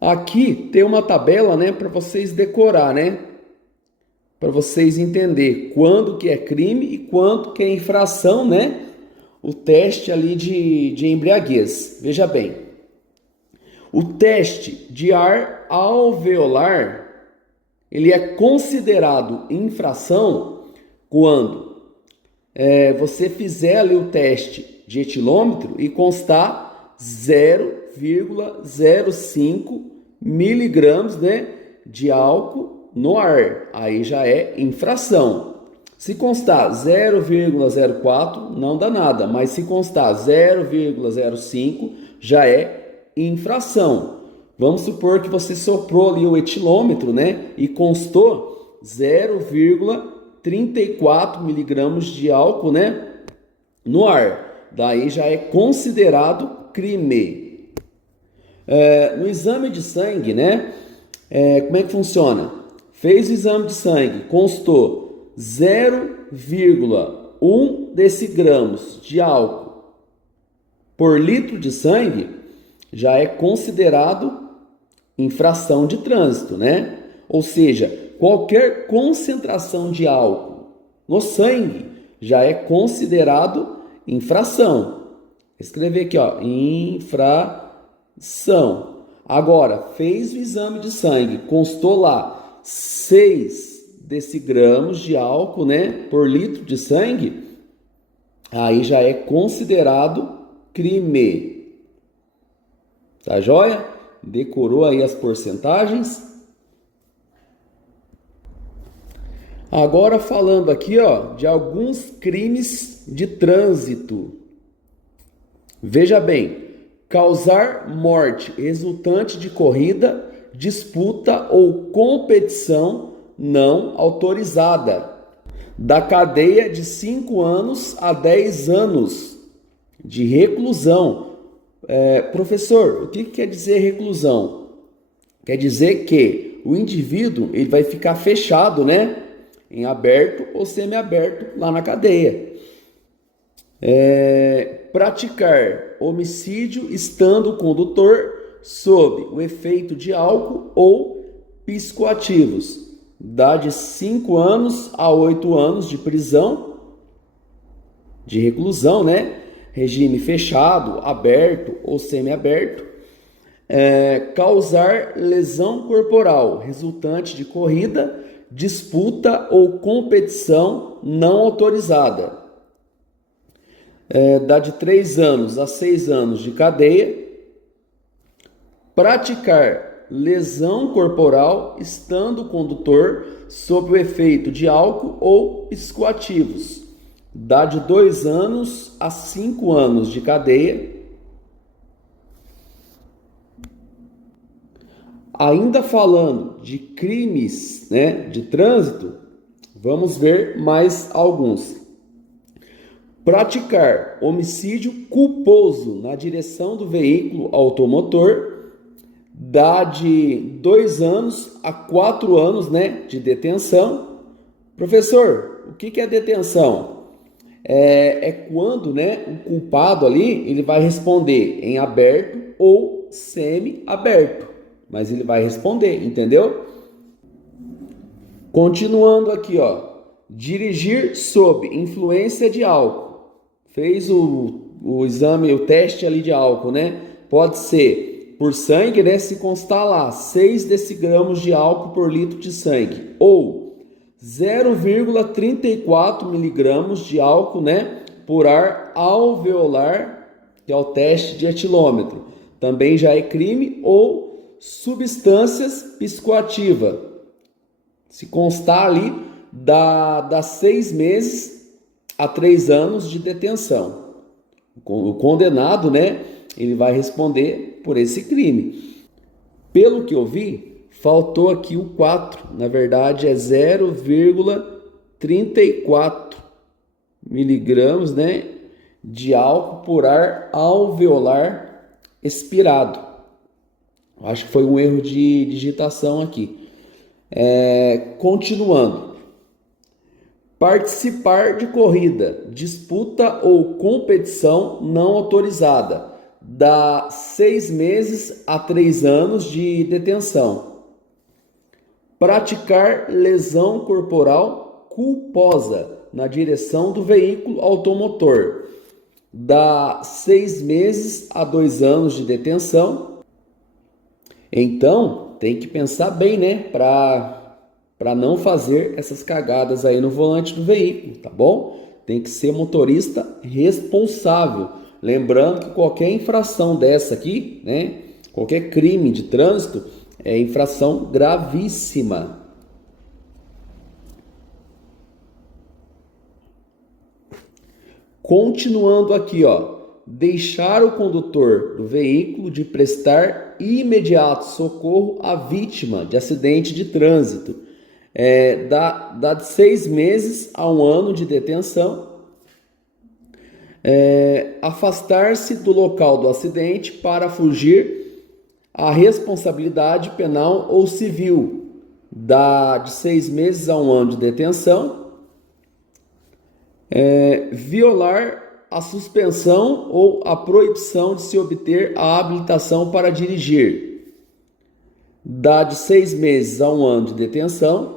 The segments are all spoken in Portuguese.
Aqui tem uma tabela, né, para vocês decorar, né? Para vocês entender quando que é crime e quando que é infração, né? O teste ali de embriaguez. Veja bem, o teste de ar alveolar, ele é considerado infração quando você fizer ali o teste de etilômetro e constar 0,05 miligramas, né, de álcool no ar. Aí já é infração. Se constar 0,04 não dá nada, mas se constar 0,05 já é infração. Vamos supor que você soprou ali o etilômetro, né, e constou 0,34 miligramas de álcool, né, no ar. Daí já é considerado crime. No exame de sangue, né, como é que funciona? Fez o exame de sangue, constou 0,1 decigramas de álcool por litro de sangue, já é considerado infração de trânsito, né? Ou seja, qualquer concentração de álcool no sangue já é considerado infração. Escrever aqui, ó, infração. Agora, fez o exame de sangue, constou lá 6 decigramas de álcool, né, por litro de sangue, aí já é considerado crime. Tá joia? Decorou aí as porcentagens? Agora falando aqui, ó, de alguns crimes de trânsito. Veja bem, causar morte resultante de corrida, disputa ou competição não autorizada, da cadeia de 5 anos a 10 anos de reclusão. Professor, o que quer dizer reclusão? Quer dizer que o indivíduo ele vai ficar fechado, né? Em aberto ou semiaberto lá na cadeia. Praticar homicídio estando o condutor sob o efeito de álcool ou psicoativos, dá de 5 anos a 8 anos de prisão, de reclusão, né? Regime fechado, aberto ou semiaberto. Causar lesão corporal resultante de corrida, disputa ou competição não autorizada, dá de 3 anos a 6 anos de cadeia. Praticar lesão corporal estando o condutor sob o efeito de álcool ou psicoativos, dá de 2 anos a 5 anos de cadeia. Ainda falando de crimes, né, de trânsito, vamos ver mais alguns. Praticar homicídio culposo na direção do veículo automotor, dá de 2 anos a 4 anos, né, de detenção. Professor, o que é detenção? É quando, né, o culpado ali ele vai responder em aberto ou semi-aberto, mas ele vai responder, entendeu? Continuando aqui, ó, dirigir sob influência de álcool. Fez o exame, o teste ali de álcool, né? Pode ser por sangue, né? Se constar lá 6 decigramas de álcool por litro de sangue, ou 0,34 miligramas de álcool, né, por ar alveolar, que é o teste de etilômetro. Também já é crime. Ou substâncias psicoativas. Se constar ali, dá 6 meses a 3 anos de detenção. O condenado, né, ele vai responder por esse crime. Pelo que eu vi, faltou aqui o 4. Na verdade, é 0,34 miligramas, né, de álcool por ar alveolar expirado. Acho que foi um erro de digitação aqui. Continuando. Participar de corrida, disputa ou competição não autorizada, dá 6 meses a 3 anos de detenção. Praticar lesão corporal culposa na direção do veículo automotor, dá 6 meses a 2 anos de detenção. Então, tem que pensar bem, né? Para não fazer essas cagadas aí no volante do veículo, tá bom? Tem que ser motorista responsável. Lembrando que qualquer infração dessa aqui, né? Qualquer crime de trânsito é infração gravíssima. Continuando aqui, ó. Deixar o condutor do veículo de prestar imediato socorro à vítima de acidente de trânsito. Dá de 6 meses a 1 ano de detenção. Afastar-se do local do acidente para fugir à responsabilidade penal ou civil, dá de 6 meses a 1 ano de detenção. Violar a suspensão ou a proibição de se obter a habilitação para dirigir, dá de 6 meses a 1 ano de detenção.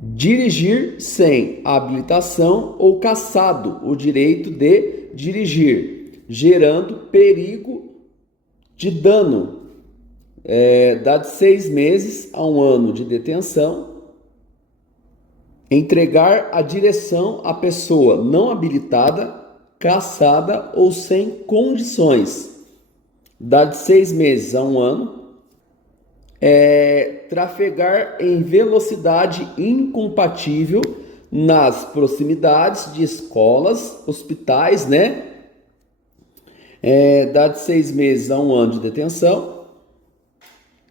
Dirigir sem habilitação ou cassado o direito de dirigir, gerando perigo de dano, dá de 6 meses a 1 ano de detenção. Entregar a direção à pessoa não habilitada, cassada ou sem condições, dá de 6 meses a 1 ano. Trafegar em velocidade incompatível nas proximidades de escolas, hospitais, né? Dá de 6 meses a 1 ano de detenção.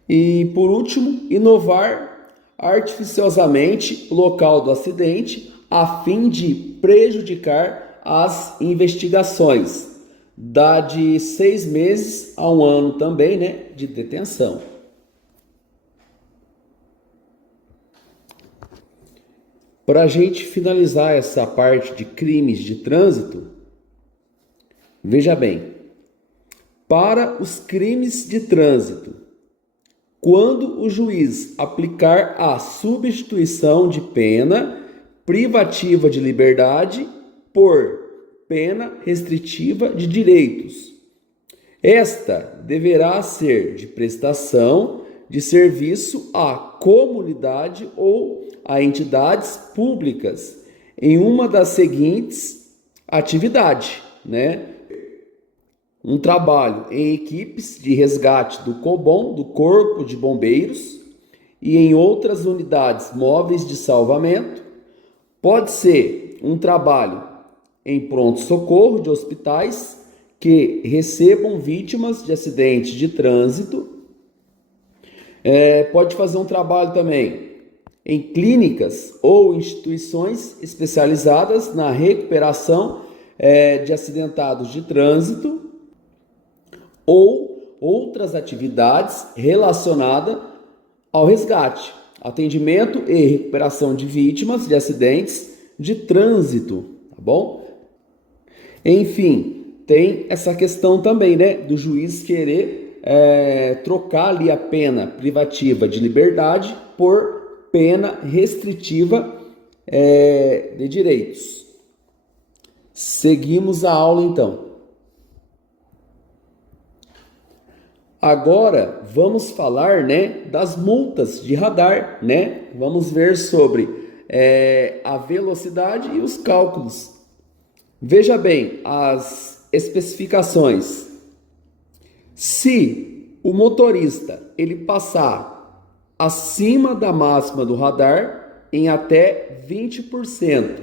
E por último, inovar artificiosamente o local do acidente a fim de prejudicar as investigações, dá de 6 meses a 1 ano também, né, de detenção. Para a gente finalizar essa parte de crimes de trânsito, veja bem, para os crimes de trânsito, quando o juiz aplicar a substituição de pena privativa de liberdade por pena restritiva de direitos, esta deverá ser de prestação de serviço à comunidade ou a entidades públicas em uma das seguintes atividades, né? Um trabalho em equipes de resgate do COBOM, do Corpo de Bombeiros, e em outras unidades móveis de salvamento. Pode ser um trabalho em pronto-socorro de hospitais que recebam vítimas de acidentes de trânsito. Pode fazer um trabalho também em clínicas ou instituições especializadas na recuperação de acidentados de trânsito, ou outras atividades relacionadas ao resgate, atendimento e recuperação de vítimas de acidentes de trânsito, tá bom? Enfim, tem essa questão também, né, do juiz querer trocar ali a pena privativa de liberdade por pena restritiva de direitos. Seguimos a aula então. Agora vamos falar, né, das multas de radar, né? Vamos ver sobre a velocidade e os cálculos. Veja bem as especificações. Se o motorista ele passar acima da máxima do radar em até 20%,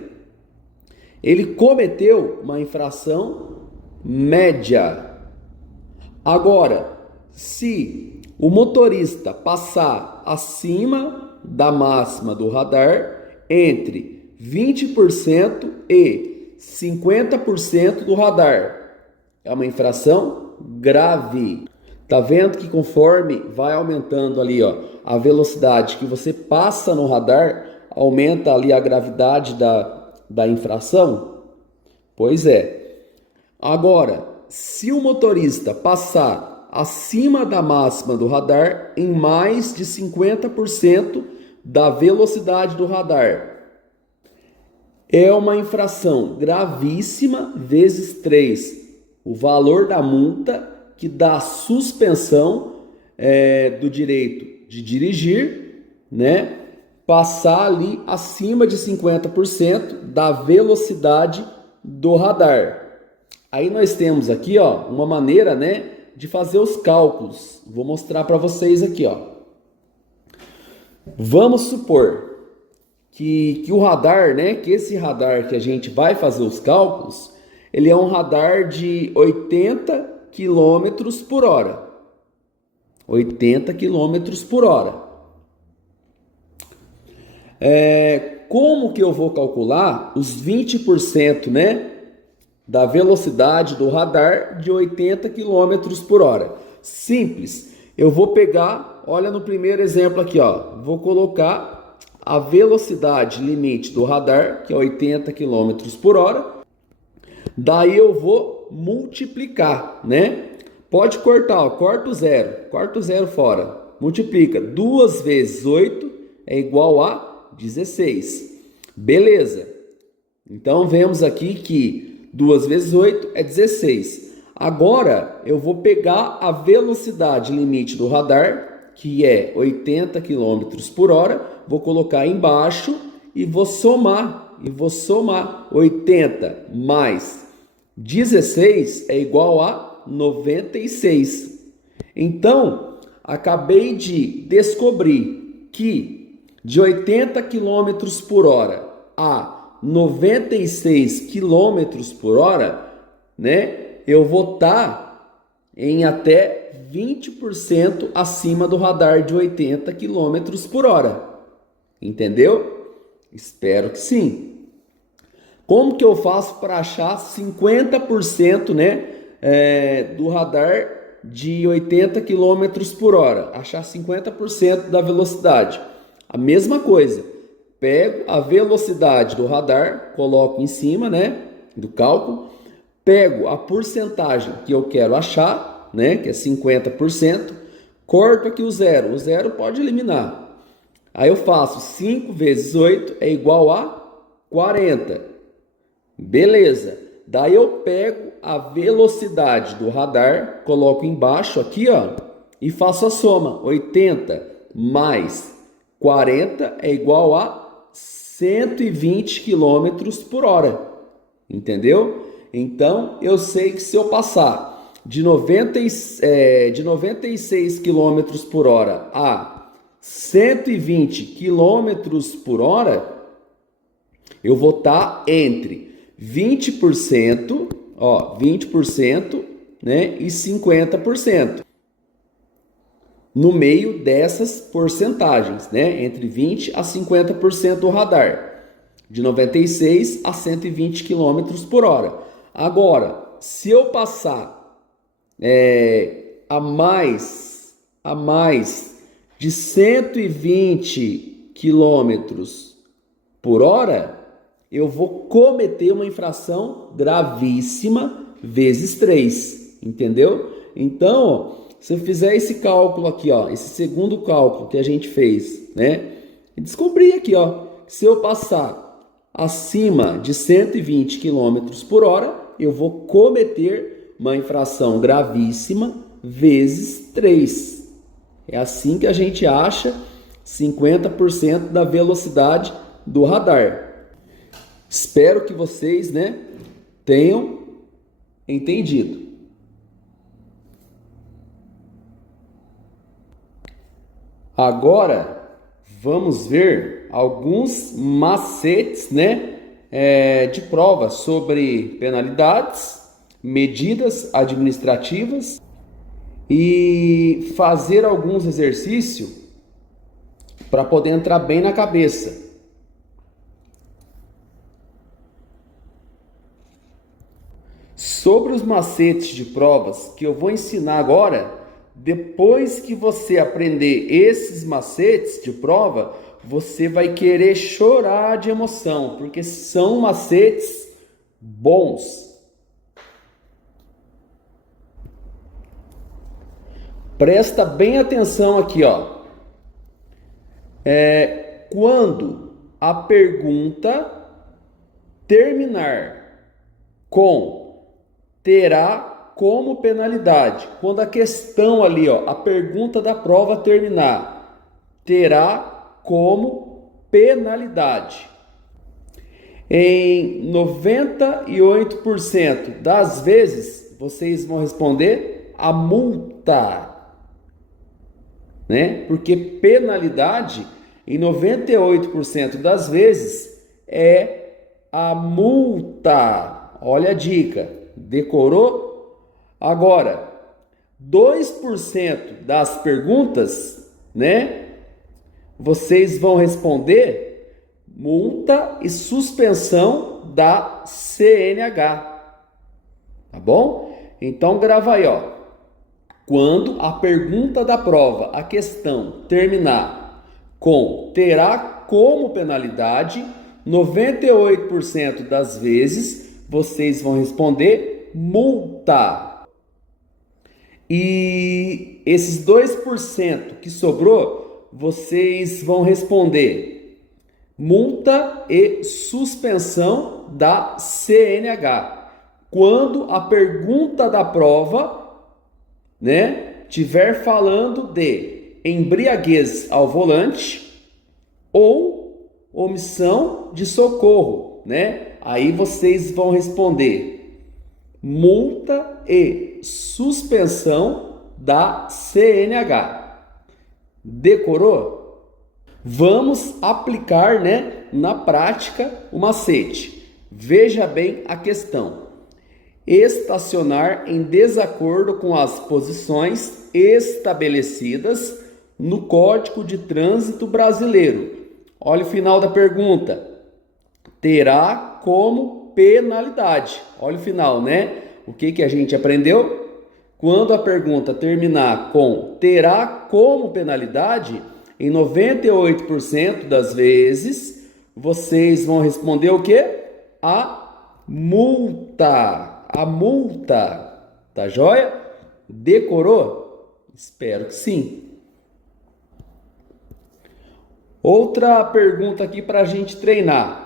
ele cometeu uma infração média. Agora, se o motorista passar acima da máxima do radar entre 20% e 50% do radar, é uma infração grave. Tá vendo que conforme vai aumentando ali, ó, a velocidade que você passa no radar, aumenta ali a gravidade da infração? Pois é. Agora, se o motorista passar acima da máxima do radar em mais de 50% da velocidade do radar, é uma infração gravíssima vezes 3, o valor da multa que dá suspensão do direito de dirigir, né? Passar ali acima de 50% da velocidade do radar. Aí nós temos aqui, ó, uma maneira, né, de fazer os cálculos. Vou mostrar para vocês aqui, ó. Vamos supor que o radar, né, que esse radar que a gente vai fazer os cálculos, ele é um radar de 80 km por hora. 80 km por hora. Como que eu vou calcular os 20%, né, da velocidade do radar de 80 km por hora? Simples. Eu vou pegar, olha no primeiro exemplo aqui, ó, vou colocar a velocidade limite do radar, que é 80 km por hora. Daí eu vou multiplicar, né? Pode cortar, ó, corta o zero fora. Multiplica. 2 vezes 8 é igual a 16. Beleza. Então vemos aqui que 2 vezes 8 é 16. Agora eu vou pegar a velocidade limite do radar, que é 80 km por hora, vou colocar embaixo e vou somar. 80 mais 16 é igual a 96. Então, acabei de descobrir que de 80 km por hora a 96 km por hora, né, eu vou estar em até 20% acima do radar de 80 km por hora. Entendeu? Espero que sim. Como que eu faço para achar 50%, né, do radar de 80 km por hora? Achar 50% da velocidade. A mesma coisa. Pego a velocidade do radar, coloco em cima, né, do cálculo. Pego a porcentagem que eu quero achar, né, que é 50%. Corto aqui o zero pode eliminar. Aí eu faço 5 vezes 8 é igual a 40. Beleza. Daí eu pego a velocidade do radar, coloco embaixo aqui, ó, e faço a soma. 80 mais 40 é igual a 120 km por hora. Entendeu? Então, eu sei que se eu passar de 96 km por hora a 120 km por hora, eu vou estar entre 20%, ó, 20%, né, e 50%. No meio dessas porcentagens, né, entre 20 a 50% do radar, de 96 a 120 km por hora. Agora, se eu passar a mais de 120 quilômetros por hora, eu vou cometer uma infração gravíssima vezes 3, entendeu? Então, ó, se eu fizer esse cálculo aqui, ó, esse segundo cálculo que a gente fez, né? E descobri aqui, ó, se eu passar acima de 120 quilômetros por hora, eu vou cometer uma infração gravíssima vezes 3. É assim que a gente acha 50% da velocidade do radar. Espero que vocês, né, tenham entendido. Agora vamos ver alguns macetes, né, de prova sobre penalidades, medidas administrativas e fazer alguns exercícios para poder entrar bem na cabeça. Sobre os macetes de provas que eu vou ensinar agora, depois que você aprender esses macetes de prova, você vai querer chorar de emoção, porque são macetes bons. Presta bem atenção aqui, ó. Quando a pergunta terminar com terá como penalidade. Quando a questão ali, ó, a pergunta da prova terminar, terá como penalidade. Em 98% das vezes, vocês vão responder a multa, né? Porque penalidade, em 98% das vezes, é a multa. Olha a dica. Decorou? Agora, 2% das perguntas, né? Vocês vão responder multa e suspensão da CNH. Tá bom? Então grava aí, ó. Quando a pergunta da prova, a questão, terminar com terá como penalidade, 98% das vezes vocês vão responder multa. E esses 2% que sobrou, vocês vão responder multa e suspensão da CNH. Quando a pergunta da prova, né, tiver falando de embriaguez ao volante ou omissão de socorro, né? Aí vocês vão responder multa e suspensão da CNH. Decorou? Vamos aplicar, né, na prática o macete. Veja bem a questão. Estacionar em desacordo com as posições estabelecidas no Código de Trânsito Brasileiro. Olha o final da pergunta. Terá como penalidade. Olha o final, né? O que a gente aprendeu? Quando a pergunta terminar com terá como penalidade, em 98% das vezes, vocês vão responder o quê? A multa. A multa, tá joia? Decorou? Espero que sim. Outra pergunta aqui para a gente treinar.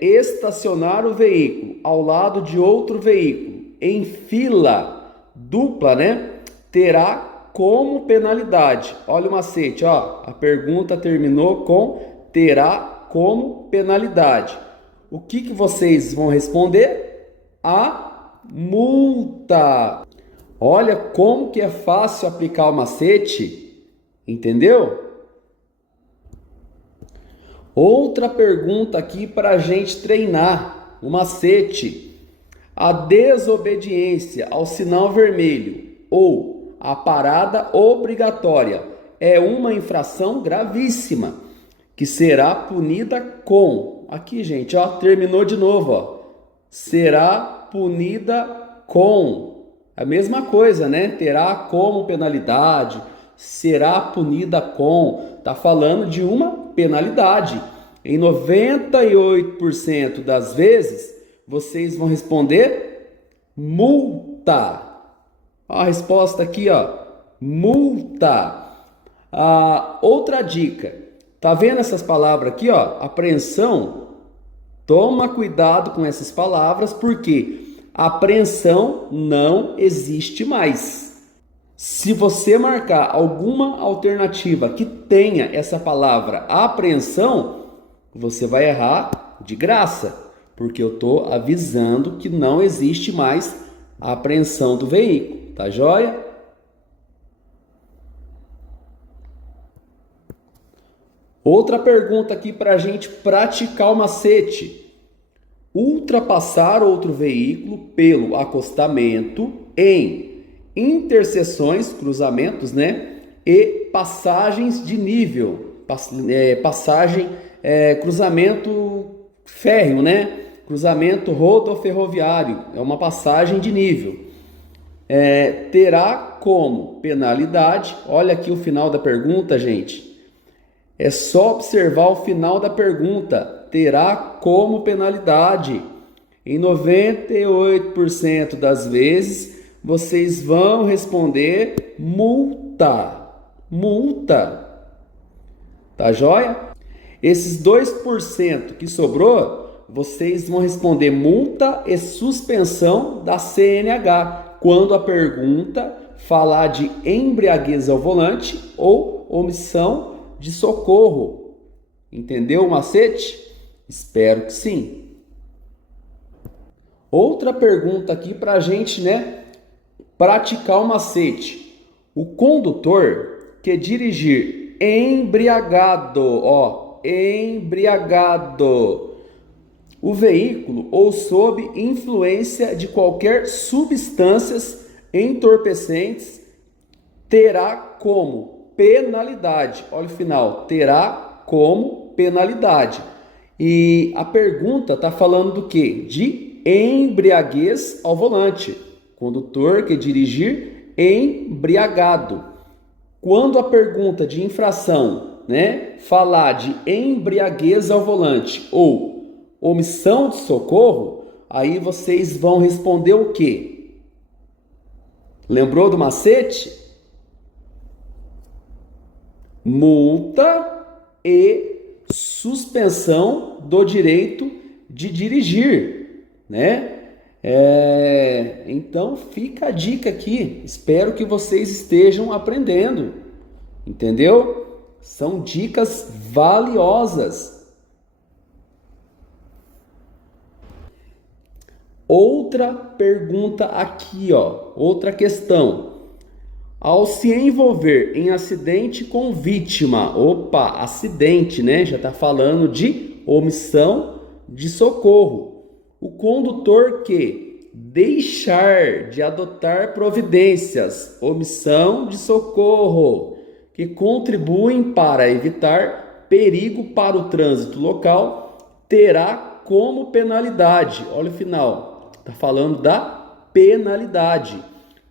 Estacionar o veículo ao lado de outro veículo em fila dupla, né? Terá como penalidade. Olha o macete, ó. A pergunta terminou com terá como penalidade. O que vocês vão responder? A multa. Olha como que é fácil aplicar o macete, entendeu? Outra pergunta aqui para a gente treinar o macete. A desobediência ao sinal vermelho ou a parada obrigatória é uma infração gravíssima que será punida com... Aqui, gente, ó, terminou de novo, ó. Será punida com a mesma coisa, né? Terá como penalidade, será punida com, tá falando de uma penalidade. Em 98% das vezes, vocês vão responder multa. Ó, a resposta aqui, ó, multa. Outra dica, tá vendo essas palavras aqui, ó? Apreensão. Toma cuidado com essas palavras, porque apreensão não existe mais. Se você marcar alguma alternativa que tenha essa palavra apreensão, você vai errar de graça, porque eu estou avisando que não existe mais a apreensão do veículo, tá joia? Outra pergunta aqui para a gente praticar o macete. Ultrapassar outro veículo pelo acostamento em interseções, cruzamentos, né? E passagens de nível. Cruzamento férreo, né? Cruzamento rodoferroviário. É uma passagem de nível. Terá como penalidade... Olha aqui o final da pergunta, gente. É só observar o final da pergunta. Terá como penalidade. Em 98% das vezes, vocês vão responder multa. Multa. Tá joia? Esses 2% que sobrou, vocês vão responder multa e suspensão da CNH, quando a pergunta falar de embriaguez ao volante ou omissão de socorro. Entendeu o macete? Espero que sim. Outra pergunta aqui para a gente, praticar o macete. O condutor que dirigir embriagado, embriagado, o veículo ou sob influência de qualquer substâncias entorpecentes, terá como penalidade, olha o final, terá como penalidade. E a pergunta está falando do quê? De embriaguez ao volante. Condutor que dirigir embriagado. Quando a pergunta de infração, falar de embriaguez ao volante ou omissão de socorro, aí vocês vão responder o quê? Lembrou do macete? Multa e suspensão do direito de dirigir, Então fica a dica aqui. Espero que vocês estejam aprendendo, entendeu? São dicas valiosas. Outra pergunta aqui, outra questão. Ao se envolver em acidente com vítima, acidente, já está falando de omissão de socorro. O condutor que deixar de adotar providências, omissão de socorro, que contribuem para evitar perigo para o trânsito local, terá como penalidade, olha o final, está falando da penalidade.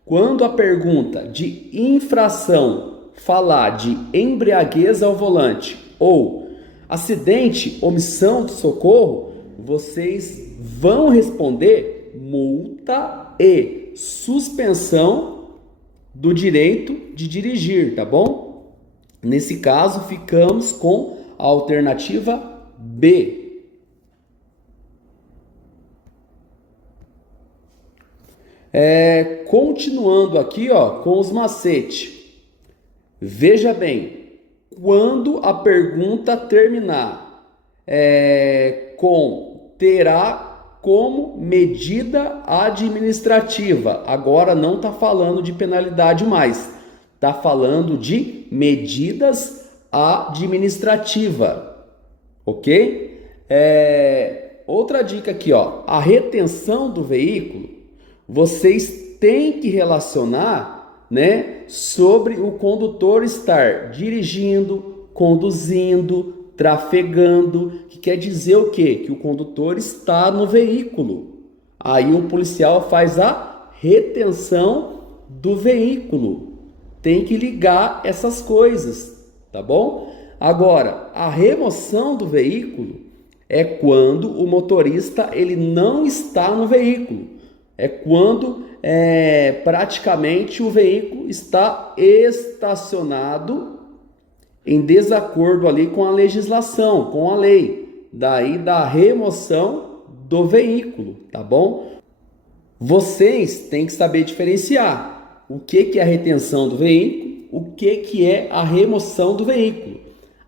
Quando a pergunta de infração falar de embriaguez ao volante ou acidente, omissão de socorro, vocês vão responder multa e suspensão do direito de dirigir, tá bom? Nesse caso, ficamos com a alternativa B. Continuando aqui, com os macetes. Veja bem, quando a pergunta terminar com terá como medida administrativa, agora não está falando de penalidade mais, está falando de medidas administrativas, ok? Outra dica aqui, a retenção do veículo, vocês têm que relacionar, sobre o condutor estar dirigindo, conduzindo, trafegando, que quer dizer o quê? Que o condutor está no veículo. Aí o policial faz a retenção do veículo. Tem que ligar essas coisas, tá bom? Agora, a remoção do veículo é quando o motorista ele não está no veículo. É quando praticamente o veículo está estacionado em desacordo ali com a legislação, com a lei. Daí da remoção do veículo, tá bom? Vocês têm que saber diferenciar o que é a retenção do veículo, o que é a remoção do veículo.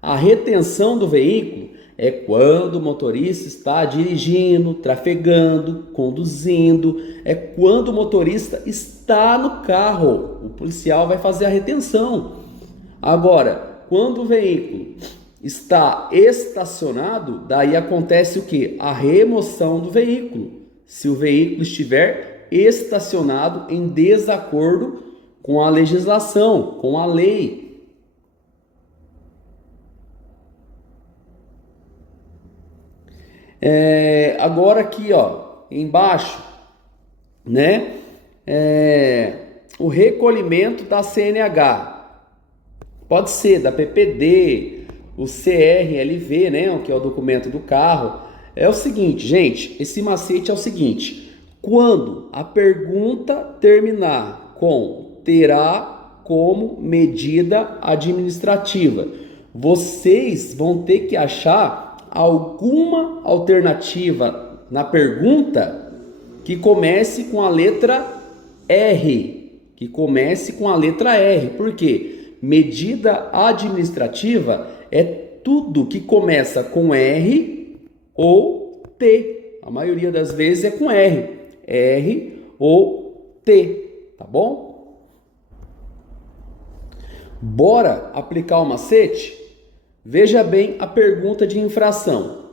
A retenção do veículo é quando o motorista está dirigindo, trafegando, conduzindo, é quando o motorista está no carro. O policial vai fazer a retenção. Agora, quando o veículo está estacionado, daí acontece o quê? A remoção do veículo. Se o veículo estiver estacionado em desacordo com a legislação, com a lei. Agora aqui, embaixo, o recolhimento da CNH. Pode ser da PPD, o CRLV, que é o documento do carro. É o seguinte, gente, esse macete é o seguinte: Quando a pergunta terminar com terá como medida administrativa, vocês vão ter que achar alguma alternativa na pergunta que comece com a letra R. Que comece com a letra R. Por quê? Medida administrativa é tudo que começa com R ou T. A maioria das vezes é com R. R ou T, tá bom? Bora aplicar o macete? Veja bem a pergunta de infração.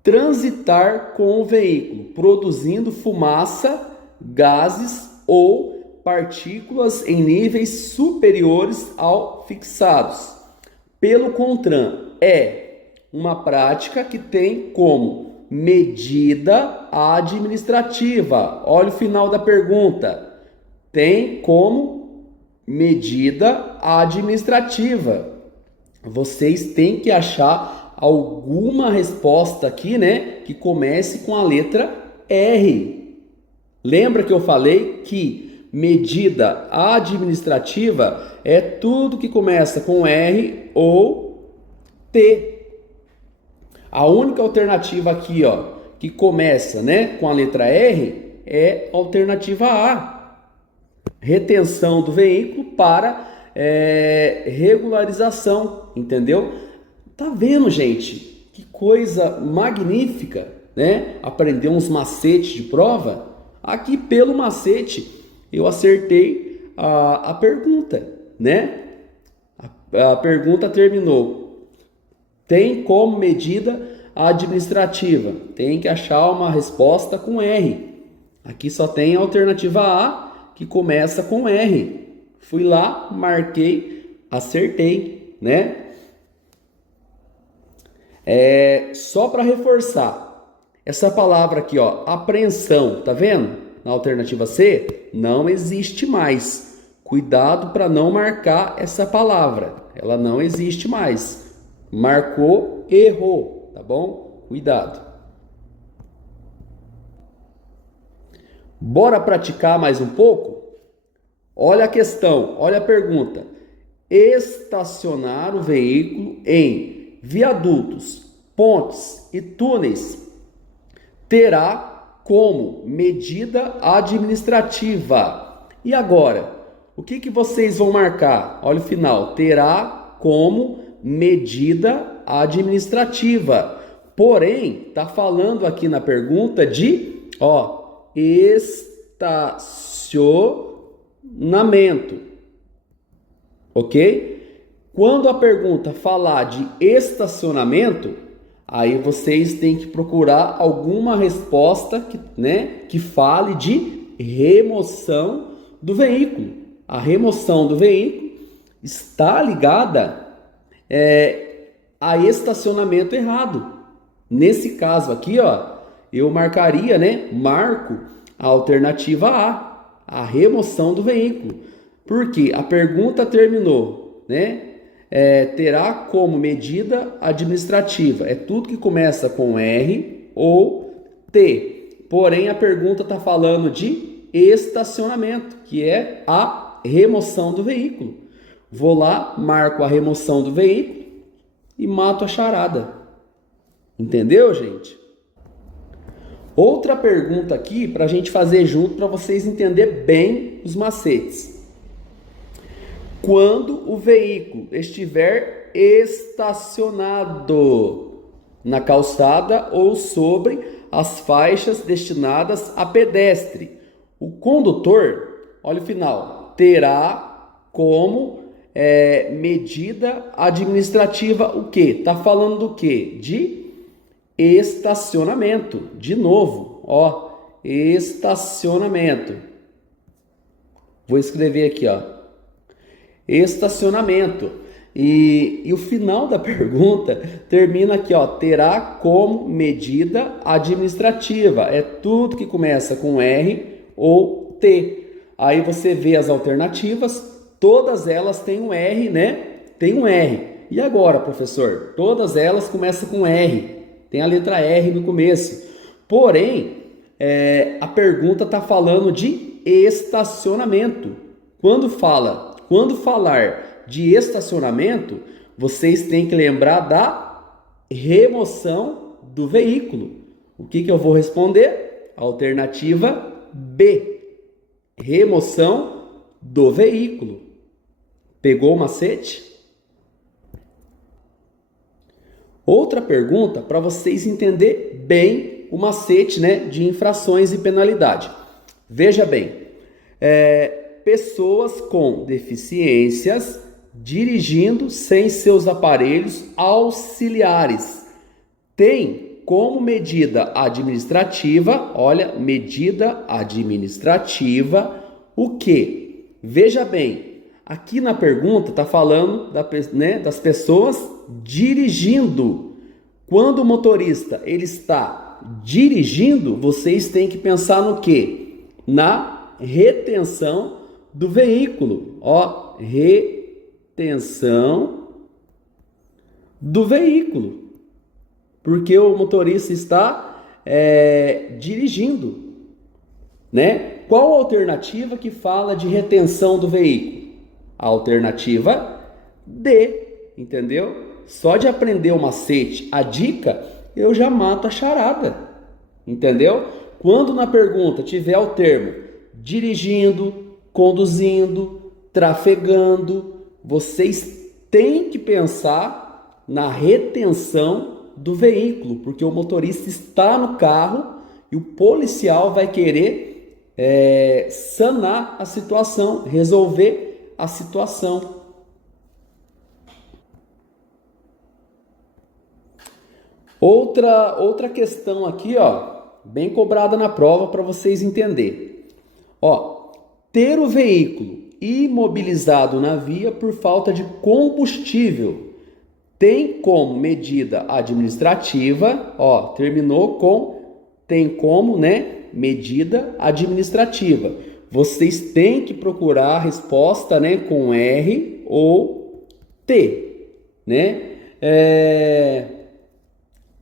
Transitar com o veículo produzindo fumaça, gases ou partículas em níveis superiores ao fixados pelo CONTRAN é uma prática que tem como medida administrativa. Olha o final da pergunta. Tem como medida administrativa. Vocês têm que achar alguma resposta aqui, né, que comece com a letra R. Lembra que eu falei que medida administrativa é tudo que começa com R ou T. A única alternativa aqui, ó, que começa, né, com a letra R é a alternativa A. Retenção do veículo para regularização, entendeu? Tá vendo, gente? Que coisa magnífica, né? Aprender uns macetes de prova. Aqui, pelo macete, eu acertei a pergunta, né? A pergunta terminou. Tem como medida administrativa? Tem que achar uma resposta com R. Aqui só tem a alternativa A, que começa com R. Fui lá, marquei, acertei, né? Só para reforçar, essa palavra aqui, ó, apreensão, tá vendo? Na alternativa C, não existe mais. Cuidado para não marcar essa palavra. Ela não existe mais. Marcou, errou, tá bom? Cuidado. Bora praticar mais um pouco? Olha a questão, olha a pergunta. Estacionar o veículo em viadutos, pontes e túneis terá como medida administrativa. E agora, o que vocês vão marcar? Olha o final. Terá como medida administrativa. Porém, está falando aqui na pergunta de, estacionamento. Ok? Quando a pergunta falar de estacionamento, aí vocês têm que procurar alguma resposta que fale de remoção do veículo. A remoção do veículo está ligada a estacionamento errado. Nesse caso aqui, eu marcaria, marco a alternativa A remoção do veículo. Porque a pergunta terminou, terá como medida administrativa. É tudo que começa com R ou T. Porém, a pergunta está falando de estacionamento, que é a remoção do veículo. Vou lá, marco a remoção do veículo e mato a charada. Entendeu, gente? Outra pergunta aqui para a gente fazer junto, para vocês entenderem bem os macetes. Quando o veículo estiver estacionado na calçada ou sobre as faixas destinadas a pedestre, o condutor, olha o final, terá como medida administrativa o quê? Está falando do quê? De estacionamento. De novo, estacionamento. Vou escrever aqui, estacionamento. E o final da pergunta termina aqui, terá como medida administrativa. É tudo que começa com R ou T. Aí você vê as alternativas, todas elas têm um R, Tem um R. E agora, professor? Todas elas começam com R. Tem a letra R no começo. Porém, a pergunta está falando de estacionamento. Quando falar de estacionamento, vocês têm que lembrar da remoção do veículo. O que eu vou responder? Alternativa B, remoção do veículo. Pegou o macete? Outra pergunta para vocês entenderem bem o macete, né, de infrações e penalidade. Veja bem, pessoas com deficiências dirigindo sem seus aparelhos auxiliares tem como medida administrativa, olha, medida administrativa, o quê? Veja bem, aqui na pergunta está falando das pessoas dirigindo. Quando o motorista ele está dirigindo, vocês têm que pensar no quê? Na retenção do veículo. Ó, retenção do veículo. Porque o motorista está dirigindo, né? Qual a alternativa que fala de retenção do veículo? A alternativa D, entendeu? Só de aprender o macete, a dica, eu já mato a charada, entendeu? Quando na pergunta tiver o termo dirigindo, conduzindo, trafegando, vocês têm que pensar na retenção do veículo, porque o motorista está no carro e o policial vai querer sanar a situação, resolver a situação. Outra questão aqui, ó, bem cobrada na prova para vocês entenderem. Ó, ter o veículo imobilizado na via por falta de combustível tem como medida administrativa, ó, terminou com tem como, né, medida administrativa. Vocês têm que procurar a resposta, né, com R ou T, né?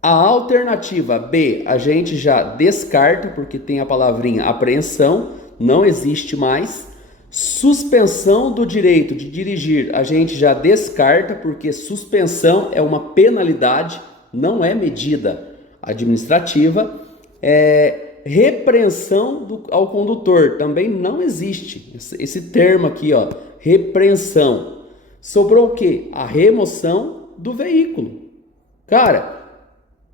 A alternativa B a gente já descarta porque tem a palavrinha apreensão, não existe mais. Suspensão do direito de dirigir a gente já descarta porque suspensão é uma penalidade, não é medida administrativa. Repreensão ao condutor também não existe. Esse termo aqui, ó, repreensão. Sobrou o quê? A remoção do veículo. Cara,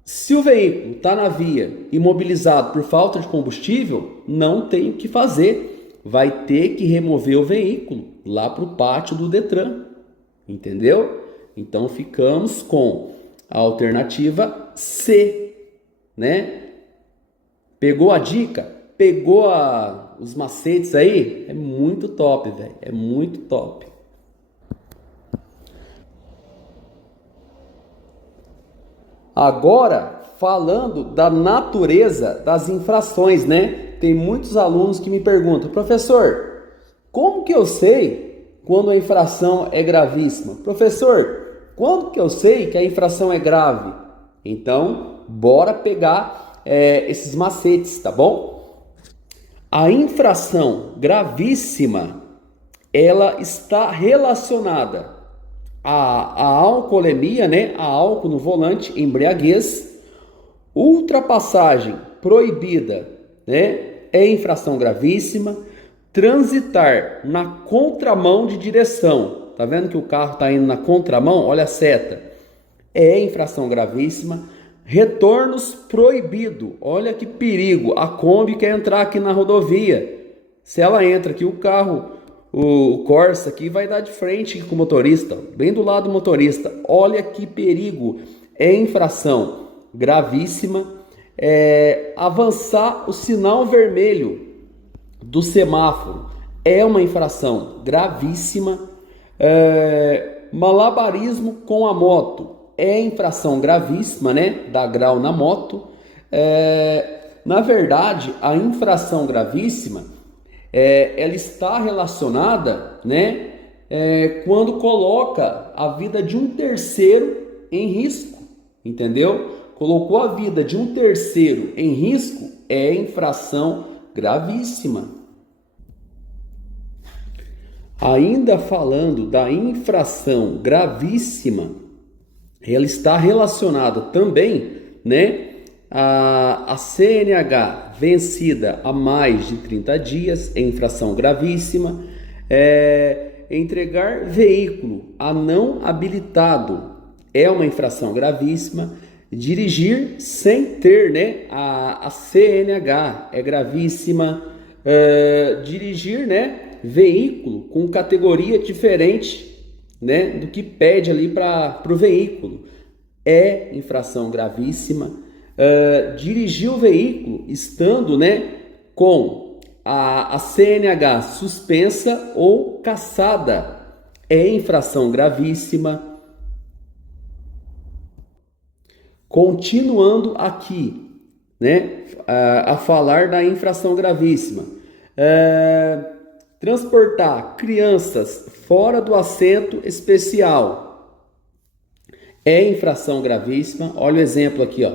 se o veículo está na via imobilizado por falta de combustível, não tem o que fazer. Vai ter que remover o veículo lá para o pátio do Detran. Entendeu? Então ficamos com a alternativa C, né? Pegou a dica? Pegou os macetes aí? É muito top, velho. É muito top. Agora, falando da natureza das infrações, né? Tem muitos alunos que me perguntam, professor, como que eu sei quando a infração é gravíssima? Professor, quando que eu sei que a infração é grave? Então, bora pegar esses macetes, tá bom? A infração gravíssima, ela está relacionada à alcoolemia, né? A álcool no volante, embriaguez, ultrapassagem proibida, né? É infração gravíssima. Transitar na contramão de direção, tá vendo que o carro está indo na contramão? Olha a seta, é infração gravíssima. Retornos proibido, olha que perigo, a Kombi quer entrar aqui na rodovia, se ela entra aqui, o carro, o Corsa aqui vai dar de frente com o motorista, bem do lado do motorista, olha que perigo, é infração gravíssima. Avançar o sinal vermelho do semáforo é uma infração gravíssima. Malabarismo com a moto é infração gravíssima, né? Dar grau na moto. Na verdade, a infração gravíssima ela está relacionada, né? Quando coloca a vida de um terceiro em risco, entendeu? Colocou a vida de um terceiro em risco, é infração gravíssima. Ainda falando da infração gravíssima, ela está relacionada também, né, a CNH vencida há mais de 30 dias, é infração gravíssima. Entregar veículo a não habilitado é uma infração gravíssima. Dirigir sem ter, né, a CNH é gravíssima. Dirigir, né, veículo com categoria diferente, né, do que pede ali para o veículo é infração gravíssima. Dirigir o veículo estando, né, com a CNH suspensa ou cassada é infração gravíssima. Continuando aqui, né, a falar da infração gravíssima. Transportar crianças fora do assento especial é infração gravíssima. Olha o exemplo aqui, ó.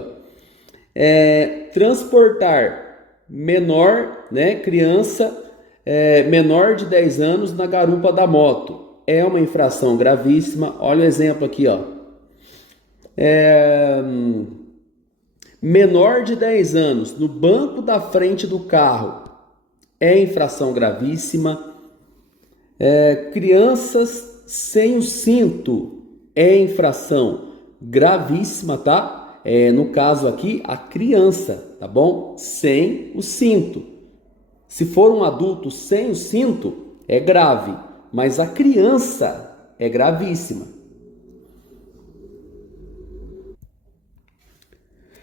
Transportar menor, né, criança menor de 10 anos na garupa da moto é uma infração gravíssima. Olha o exemplo aqui, ó. Menor de 10 anos no banco da frente do carro é infração gravíssima. Crianças sem o cinto é infração gravíssima, tá? No caso aqui, a criança, tá bom? Sem o cinto. Se for um adulto sem o cinto, é grave, mas a criança é gravíssima.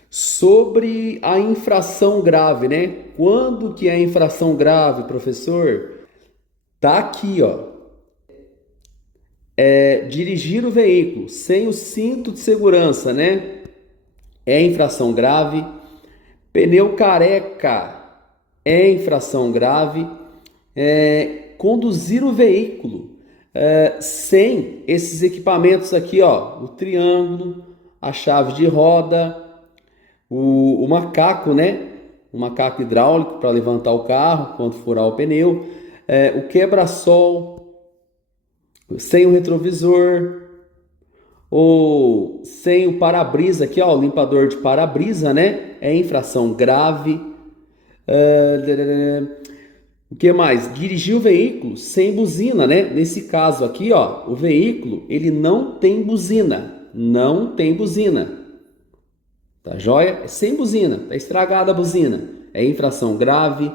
Sobre a infração grave, né? Quando que é infração grave, professor? Tá aqui, ó. Dirigir o veículo sem o cinto de segurança, né? É infração grave. Pneu careca é infração grave. Conduzir o veículo sem esses equipamentos aqui, ó, o triângulo, a chave de roda, o macaco, né? O macaco hidráulico para levantar o carro quando furar o pneu, o quebra-sol, sem o retrovisor, ou sem o para-brisa aqui, ó, o limpador de para-brisa, né? É infração grave. O que mais? Dirigir o veículo sem buzina, né? Nesse caso aqui, ó, o veículo ele não tem buzina, não tem buzina. Tá joia? É sem buzina, tá estragada a buzina. É infração grave.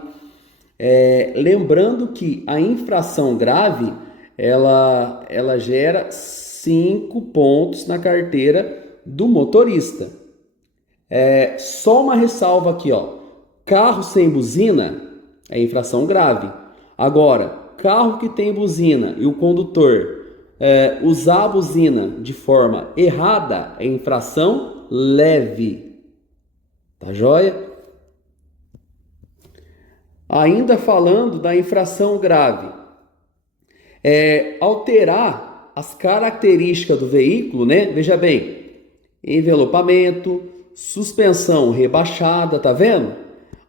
Lembrando que a infração grave, ela gera 5 pontos na carteira do motorista. Só uma ressalva aqui, ó. Carro sem buzina é infração grave. Agora, carro que tem buzina e o condutor usar a buzina de forma errada é infração leve. Tá joia? Ainda falando da infração grave, alterar as características do veículo, né? Veja bem, envelopamento, suspensão rebaixada, tá vendo?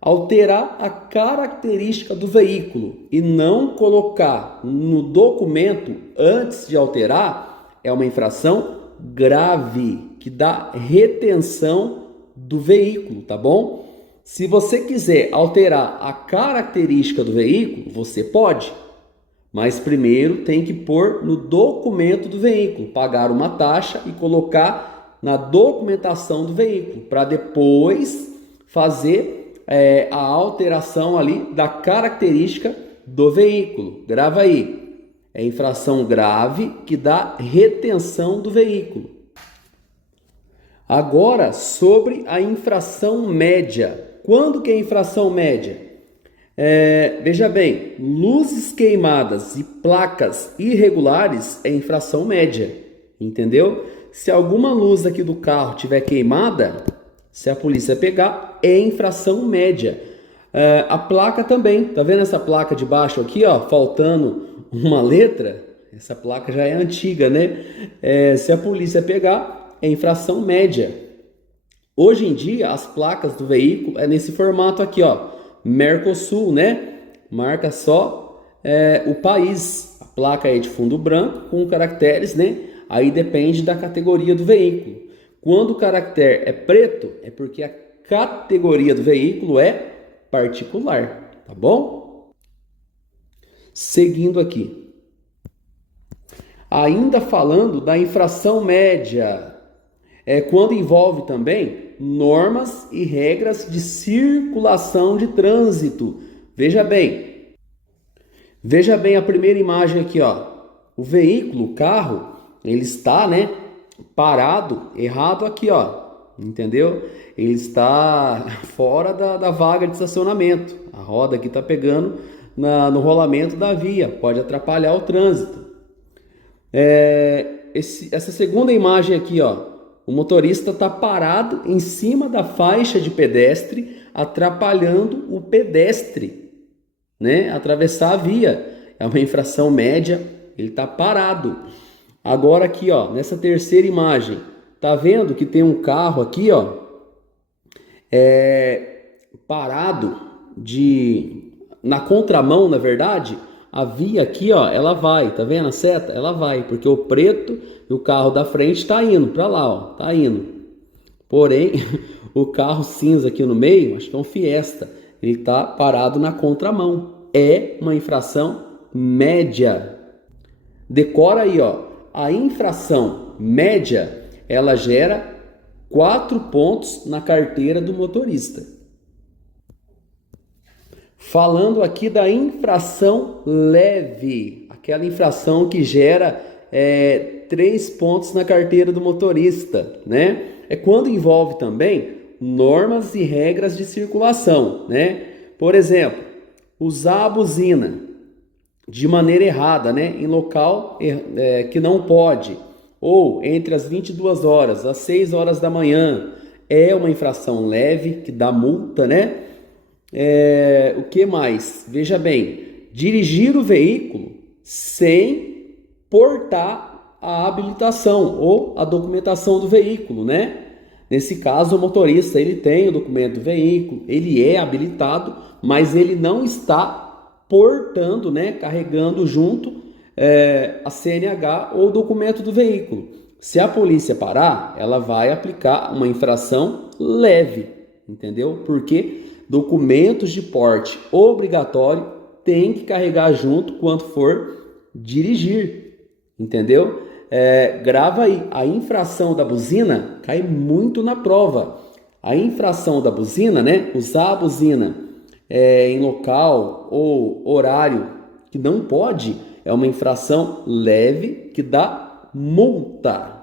Alterar a característica do veículo e não colocar no documento antes de alterar é uma infração grave que dá retenção do veículo, tá bom? Se você quiser alterar a característica do veículo, você pode, mas primeiro tem que pôr no documento do veículo, pagar uma taxa e colocar na documentação do veículo, para depois fazer a alteração ali da característica do veículo. Grava aí. É infração grave que dá retenção do veículo. Agora, sobre a infração média. Quando que é infração média? Veja bem, luzes queimadas e placas irregulares é infração média. Entendeu? Se alguma luz aqui do carro tiver queimada, se a polícia pegar, é infração média. A placa também, tá vendo essa placa de baixo aqui, ó, faltando uma letra? Essa placa já é antiga, né? Se a polícia pegar, é infração média. Hoje em dia, as placas do veículo é nesse formato aqui, ó, Mercosul, né? Marca só o país. A placa é de fundo branco com caracteres, né? Aí depende da categoria do veículo. Quando o caractere é preto, é porque a categoria do veículo é particular, tá bom? Seguindo aqui. Ainda falando da infração média, quando envolve também normas e regras de circulação de trânsito. Veja bem a primeira imagem aqui, ó. O veículo, o carro, ele está, né, parado, errado aqui, ó. Entendeu? Ele está fora da vaga de estacionamento. A roda aqui está pegando no rolamento da via, pode atrapalhar o trânsito. Essa segunda imagem aqui, ó, o motorista está parado em cima da faixa de pedestre, atrapalhando o pedestre, né? Atravessar a via. É uma infração média, ele está parado. Agora aqui, ó, nessa terceira imagem, tá vendo que tem um carro aqui, ó, parado na contramão, na verdade. A via aqui, ó, ela vai, tá vendo a seta? Ela vai, porque o preto e o carro da frente tá indo para lá, ó, tá indo. Porém, o carro cinza aqui no meio, acho que é um Fiesta, ele tá parado na contramão. É uma infração média. Decora aí, ó, a infração média, ela gera 4 pontos na carteira do motorista. Falando aqui da infração leve, aquela infração que gera 3 pontos na carteira do motorista, né? É quando envolve também normas e regras de circulação, né? Por exemplo, usar a buzina de maneira errada, né? Em local que não pode, ou entre as 22 horas às 6 horas da manhã, é uma infração leve que dá multa, né? O que mais? Veja bem, dirigir o veículo sem portar a habilitação ou a documentação do veículo, né? Nesse caso, o motorista ele tem o documento do veículo, ele é habilitado, mas ele não está portando, né? Carregando junto a CNH ou o documento do veículo. Se a polícia parar, ela vai aplicar uma infração leve, entendeu? Porque documentos de porte obrigatório tem que carregar junto quando for dirigir, entendeu? Grava aí, a infração da buzina cai muito na prova. A infração da buzina, né? Usar a buzina em local ou horário que não pode, é uma infração leve que dá multa.